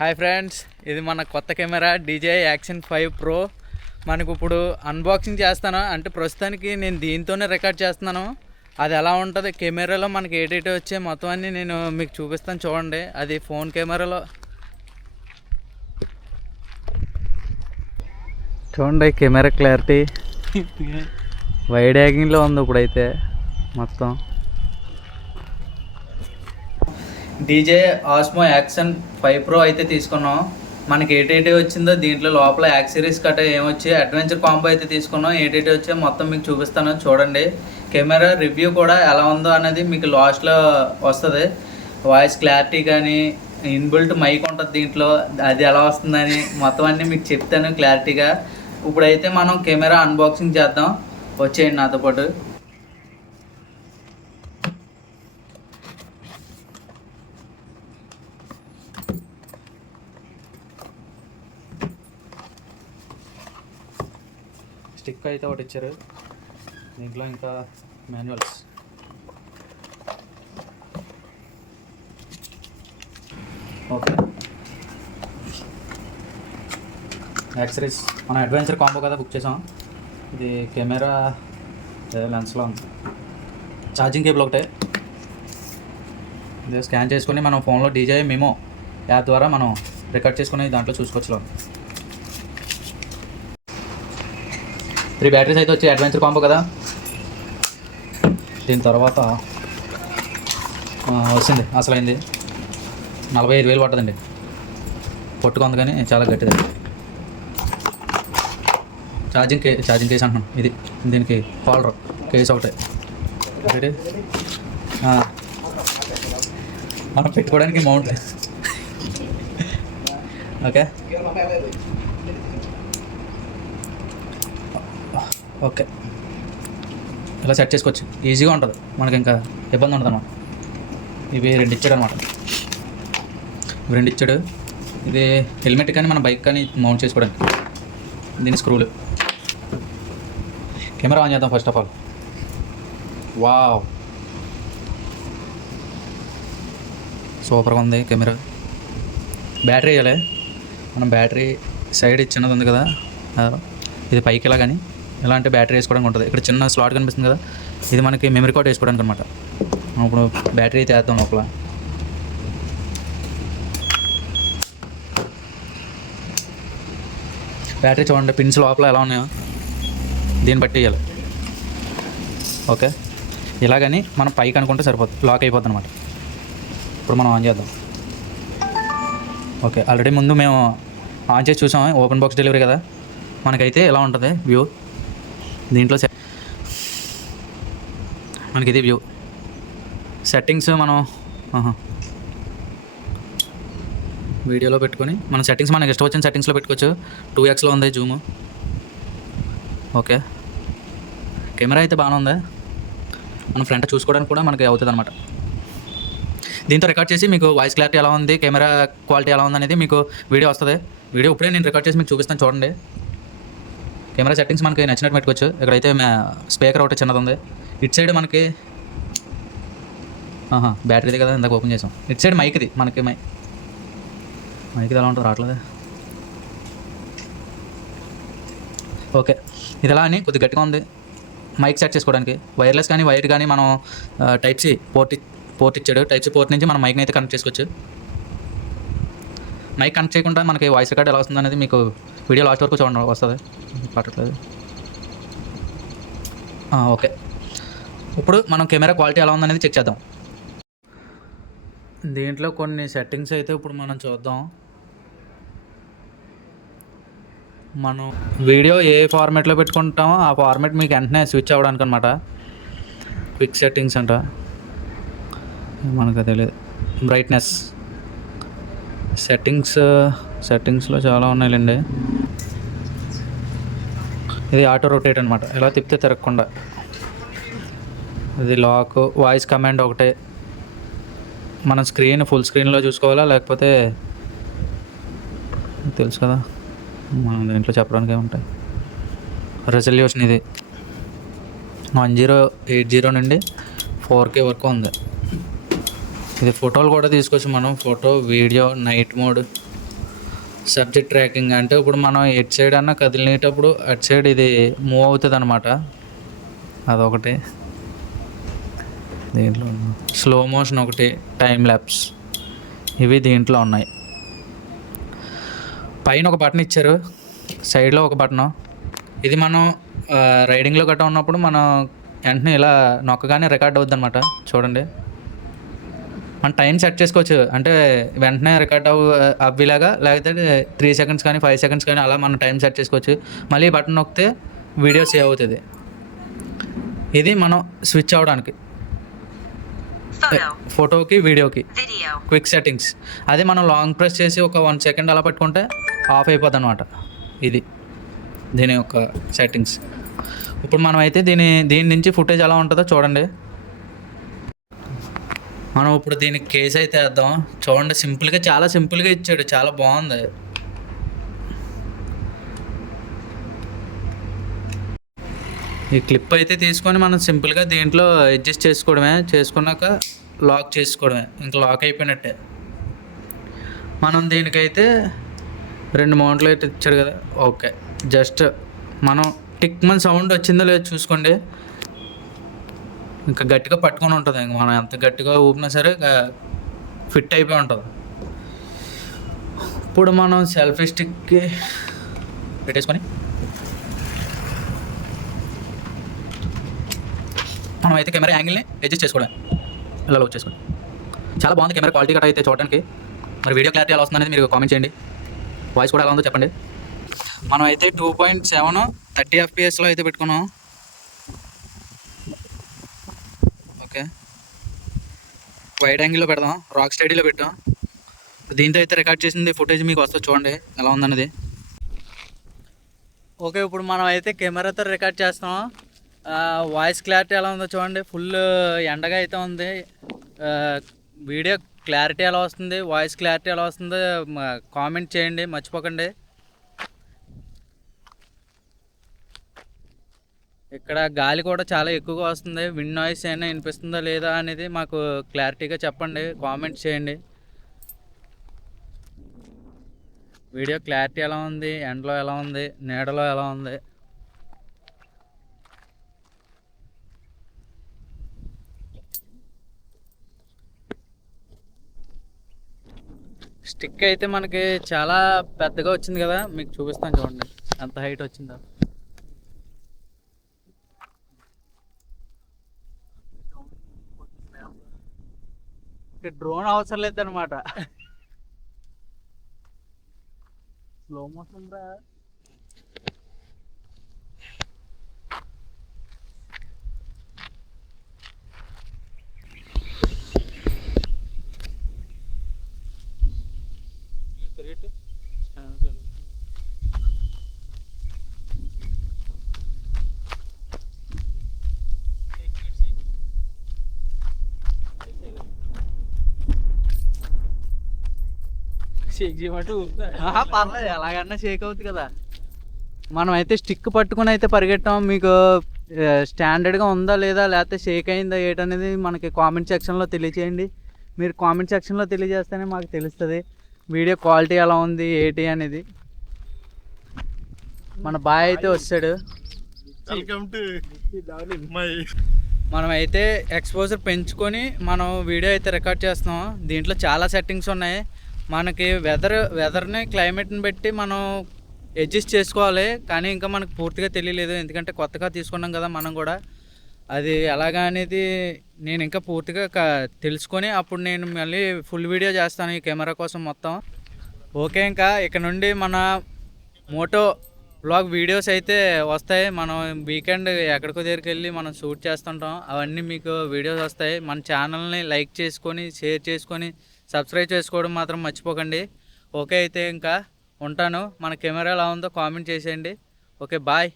Hi friends, ఇది మన కొత్త కెమెరా DJI యాక్షన్ 5 Pro. మనకు ఇప్పుడు అన్బాక్సింగ్ చేస్తాను. అంటే ప్రస్తుతానికి నేను దీంతోనే రికార్డ్ చేస్తున్నాను. అది ఎలా ఉంటుంది కెమెరాలో మనకి ఏటేటి వచ్చే మొత్తం అన్నీ నేను మీకు చూపిస్తాను. చూడండి, అది ఫోన్ కెమెరాలో చూడండి. కెమెరా క్లారిటీ వైడ్ యాంగిల్లో ఉంది ఇప్పుడైతే మొత్తం. DJI Osmo యాక్షన్ 5 Pro అయితే తీసుకున్నాం. మనకి ఏటేటి వచ్చిందో దీంట్లో లోపల యాక్సరీస్ కట్ట ఏమొచ్చి అడ్వెంచర్ కాంబో అయితే తీసుకున్నాం. ఏటేటి వచ్చే మొత్తం మీకు చూపిస్తాను. చూడండి, కెమెరా రివ్యూ కూడా ఎలా ఉందో అనేది మీకు లాస్ట్లో వస్తుంది. వాయిస్ క్లారిటీ కానీ ఇన్బిల్ట్ మైక్ ఉంటుంది దీంట్లో, అది ఎలా వస్తుందని మొత్తం అన్నీ మీకు చెప్తాను క్లారిటీగా. ఇప్పుడైతే మనం కెమెరా అన్బాక్సింగ్ చేద్దాం. వచ్చేయండి నాతో పాటు. స్టిక్ అయితే ఒకటి ఇచ్చారు, దీంట్లో ఇంకా మాన్యువల్స్. ఓకే, యాక్సరీస్ మనం అడ్వెంచర్ కాంబో కదా బుక్ చేసాం. ఇది కెమెరా లెన్స్లో ఉంది. ఛార్జింగ్ కేబుల్ ఒకటే. ఇది స్కాన్ చేసుకొని మనం ఫోన్లో DJI మెమో యాప్ ద్వారా మనం రికార్డ్ చేసుకుని దాంట్లో చూసుకోవచ్చు. 3 బ్యాటరీస్ అయితే వచ్చి అడ్వెంచర్ కాంబో కదా. దీని తర్వాత వచ్చింది అసలైంది. 45,000 పడుతుందండి. పొట్టుకుంది కానీ చాలా గట్టిది. ఛార్జింగ్ కేస్ అంటున్నాను. ఇది దీనికి హోల్డర్ కేస్ ఒకటే రెడీ. మనం పెట్టుకోవడానికి మౌంట్. ఓకే ఓకే, ఇలా సెట్ చేసుకోవచ్చు. ఈజీగా ఉంటుంది, మనకి ఇంకా ఇబ్బంది ఉండదు అన్నమాట. ఇవి 2 ఇచ్చాడు అనమాట. 2 ఇచ్చాడు. ఇది హెల్మెట్ కానీ మన బైక్ కానీ మౌంట్ చేసుకోవడానికి. దీని స్క్రూలు. కెమెరా ఆన్ చేద్దాం ఫస్ట్ ఆఫ్ ఆల్. వావ్, సూపర్గా ఉంది కెమెరా. బ్యాటరీ వేయాలి మనం. బ్యాటరీ సైడ్ చిన్నది ఉంది కదా, ఇది పైకి ఇలా కానీ ఇలాంటి బ్యాటరీ వేసుకోవడానికి ఉంటుంది. ఇక్కడ చిన్న స్లాట్ కనిపిస్తుంది కదా, ఇది మనకి మెమరీ కార్డ్ వేసుకోవడానికి అనమాట. ఇప్పుడు బ్యాటరీ అయితే వేద్దాం లోపల. బ్యాటరీ చూడండి, పిన్స్ లోపల ఎలా ఉన్నాయో దీన్ని బట్టి వేయాలి. ఓకే, ఇలాగని మనం పైకి అనుకుంటే సరిపోతుంది, లాక్ అయిపోద్ది అనమాట. ఇప్పుడు మనం ఆన్ చేద్దాం. ఓకే, ఆల్రెడీ ముందు మేము ఆన్ చేసి చూసాం. ఓపెన్ బాక్స్ డెలివరీ కదా, మనకైతే ఎలా ఉంటుంది వ్యూ. దీంట్లో మనకి ఇది వ్యూ. సెట్టింగ్స్ మనం వీడియోలో పెట్టుకొని మన సెట్టింగ్స్ మనకి ఇష్టం వచ్చిన సెట్టింగ్స్లో పెట్టుకోవచ్చు. 2xలో ఉంది జూము. ఓకే, కెమెరా అయితే బాగానే ఉంది. మన ఫ్రంట్ చూసుకోవడానికి కూడా మనకి అవుతుంది అనమాట. దీంతో రికార్డ్ చేసి మీకు వాయిస్ క్లారిటీ ఎలా ఉంది, కెమెరా క్వాలిటీ ఎలా ఉంది అనేది మీకు వీడియో వస్తుంది. వీడియో ఇప్పుడే నేను రికార్డ్ చేసి మీకు చూపిస్తాను. చూడండి, కెమెరా సెట్టింగ్స్ మనకి నచ్చినట్టు పెట్టుకోవచ్చు. ఇక్కడైతే స్పీకర్ ఒకటి చిన్నది ఉంది. ఇటు సైడ్ మనకి బ్యాటరీది కదా ఇందాక ఓపెన్ చేసాం. ఇటు సైడ్ మైక్ది, మనకి మైక్ది ఎలా ఉంటుంది రావట్లేదు. ఓకే, ఇది ఎలా అని కొద్దిగా గట్టిగా ఉంది. మైక్ సెట్ చేసుకోవడానికి వైర్లెస్ కానీ వైర్ కానీ మనం టైప్ సి పోర్ట్ ఇచ్చాడు. టైప్ సి పోర్ట్ నుంచి మనం మైక్ని అయితే కనెక్ట్ చేసుకోవచ్చు. మైక్ కనెక్ట్ చేయకుండా మనకి వాయిస్ రికార్డ్ ఎలా వస్తుంది అనేది మీకు వీడియో లాస్ట్ వరకు చూడండి, వస్తుంది. పట్టట్లేదు. ఓకే, ఇప్పుడు మనం కెమెరా క్వాలిటీ ఎలా ఉందనేది చెక్ చేద్దాం. దీంట్లో కొన్ని సెట్టింగ్స్ అయితే ఇప్పుడు మనం చూద్దాం. మనం వీడియో ఏ ఫార్మాట్లో పెట్టుకుంటామో ఆ ఫార్మాట్ మీకు వెంటనే స్విచ్ అవ్వడానికి అనమాట. క్విక్ సెట్టింగ్స్ అంట, మనకు తెలియదు. బ్రైట్నెస్ సెట్టింగ్స్లో చాలా ఉన్నాయిలేండి. ఇది ఆటో రొటేట్ అనమాట, ఎలా తిప్పితే తిరగకుండా. ఇది లాక్. వాయిస్ కమాండ్ ఒకటే. మన స్క్రీన్ ఫుల్ స్క్రీన్లో చూసుకోవాలా లేకపోతే తెలుసు కదా, మనం దీంట్లో చెప్పడానికి ఏముంటాయి. రెజల్యూషన్ ఇది 1080 నుండి 4K వరకు ఉంది. ఇది ఫోటోలు కూడా తీసుకోవచ్చు మనం. Photo, video, night mode subject tracking అంటే ఇప్పుడు మనం ఎటు సైడ్ అన్నా కదిలినేటప్పుడు అటు సైడ్ ఇది మూవ్ అవుతుంది అనమాట. అదొకటి. దీంట్లో స్లో మోషన్ ఒకటి, టైం ల్యాప్స్, ఇవి దీంట్లో ఉన్నాయి. పైన ఒక బటన్ ఇచ్చారు, సైడ్లో ఒక బటను. ఇది మనం రైడింగ్లో గట్రా ఉన్నప్పుడు మనం వెంటనే ఇలా నొక్కగానే రికార్డ్ అవుద్ది అనమాట. చూడండి, మనం టైం సెట్ చేసుకోవచ్చు. అంటే వెంటనే రికార్డ్ అవ్వేలాగా, లేకపోతే 3 సెకండ్స్ కానీ 5 సెకండ్స్ కానీ అలా మనం టైం సెట్ చేసుకోవచ్చు. మళ్ళీ బటన్ నొక్కితే వీడియో సేవ్ అవుతుంది. ఇది మనం స్విచ్ అవ్వడానికి ఫోటోకి వీడియోకి క్విక్ సెట్టింగ్స్. అదే మనం లాంగ్ ప్రెస్ చేసి ఒక 1 సెకండ్ అలా పట్టుకుంటే ఆఫ్ అయిపోద్ది అనమాట. ఇది దీని యొక్క సెట్టింగ్స్. ఇప్పుడు మనం అయితే దీని నుంచి ఫుటేజ్ ఎలా ఉంటుందో చూడండి. మనం ఇప్పుడు దీనికి కేస్ అయితే వేద్దాం. చూడండి, సింపుల్గా, చాలా సింపుల్గా ఇచ్చాడు, చాలా బాగుంది. ఈ క్లిప్ అయితే తీసుకొని మనం సింపుల్గా దీంట్లో అడ్జస్ట్ చేసుకోవడమే. చేసుకున్నాక లాక్ చేసుకోవడమే, ఇంకా లాక్ అయిపోయినట్టే. మనం దీనికైతే 2 మౌంట్లు అయితే ఇచ్చాడు కదా. ఓకే, జస్ట్ మనం టిక్ మన సౌండ్ వచ్చిందో లేదో చూసుకోండి. ఇంకా గట్టిగా పట్టుకొని ఉంటుంది. ఇంక మనం ఎంత గట్టిగా ఊపినా సరే ఫిట్ అయిపోయి ఉంటుంది. ఇప్పుడు మనం సెల్ఫీ స్టిక్కి పెట్టేసుకొని మనం అయితే కెమెరా యాంగిల్ని అడ్జస్ట్ చేసుకోవడం, ఇలా లవ్ చేసుకోండి. చాలా బాగుంది కెమెరా క్వాలిటీ గట్రా అయితే చూడడానికి. మరి వీడియో క్లారిటీ ఎలా వస్తుంది అనేది మీరు కామెంట్ చేయండి. వాయిస్ కూడా ఎలా ఉందో చెప్పండి. మనం అయితే 2.7 30 FPS అయితే పెట్టుకున్నాం. ఓకే, వైడ్ యాంగిల్లో పెడదాం, రాక్ స్టడీలో పెట్టాం. దీంతో అయితే రికార్డ్ చేసింది ఫుటేజ్ మీకు వస్తుంది, చూడండి ఎలా ఉందన్నది. ఓకే, ఇప్పుడు మనం అయితే కెమెరాతో రికార్డ్ చేస్తాం. వాయిస్ క్లారిటీ ఎలా ఉందో చూడండి. ఫుల్ ఎండగా అయితే ఉంది. వీడియో క్లారిటీ ఎలా వస్తుంది, వాయిస్ క్లారిటీ ఎలా వస్తుందో కామెంట్ చేయండి, మర్చిపోకండి. ఇక్కడ గాలి కూడా చాలా ఎక్కువగా వస్తుంది. విండ్ నాయిస్ అయినా వినిపిస్తుందా లేదా అనేది మాకు క్లారిటీగా చెప్పండి, కామెంట్ చేయండి. వీడియో క్లారిటీ ఎలా ఉంది, ఎండలో ఎలా ఉంది, నీడలో ఎలా ఉంది. స్టిక్ అయితే మనకి చాలా పెద్దగా వచ్చింది కదా, మీకు చూపిస్తాను చూడండి ఎంత హైట్ వచ్చిందో. డ్రోన్ అవసరం లేదనమాట. స్లో మోషన్ రా. షేక్ చేయమంటూ పర్లేదు, ఎలాగన్నా షేక్ అవుతుంది కదా. మనం అయితే స్టిక్ పట్టుకుని అయితే పరిగెట్టాం. మీకు స్టాండర్డ్గా ఉందా లేదా, లేకపోతే షేక్ అయిందా ఏంటనేది మనకి కామెంట్ సెక్షన్లో తెలియచేయండి. మీరు కామెంట్ సెక్షన్లో తెలియజేస్తేనే మాకు తెలుస్తుంది వీడియో క్వాలిటీ ఎలా ఉంది ఏంటి అనేది. మన బాయ్ అయితే వచ్చాడు. మనం అయితే ఎక్స్పోజర్ పెంచుకొని మనం వీడియో అయితే రికార్డ్ చేస్తున్నాం. దీంట్లో చాలా సెట్టింగ్స్ ఉన్నాయి. మనకి వెదర్ని క్లైమేట్ని బట్టి మనం అడ్జస్ట్ చేసుకోవాలి. కానీ ఇంకా మనకు పూర్తిగా తెలియలేదు, ఎందుకంటే కొత్తగా తీసుకున్నాం కదా మనం కూడా. అది ఎలాగా అనేది నేను ఇంకా పూర్తిగా తెలుసుకొని అప్పుడు నేను మళ్ళీ ఫుల్ వీడియో చేస్తాను ఈ కెమెరా కోసం మొత్తం. ఓకే, ఇంకా ఇక్కడ నుండి మన మోటో బ్లాగ్ వీడియోస్ అయితే వస్తాయి. మనం వీకెండ్ ఎక్కడికో దగ్గరికి వెళ్ళి మనం షూట్ చేస్తుంటాం, అవన్నీ మీకు వీడియోస్ వస్తాయి. మన ఛానల్ని లైక్ చేసుకొని, షేర్ చేసుకొని, సబ్స్క్రైబ్ చేసుకోవడం మాత్రం మర్చిపోకండి. ఓకే, అయితే ఇంకా ఉంటాను. మన కెమెరా ఎలా ఉందో కామెంట్ చేసేయండి. Okay, bye.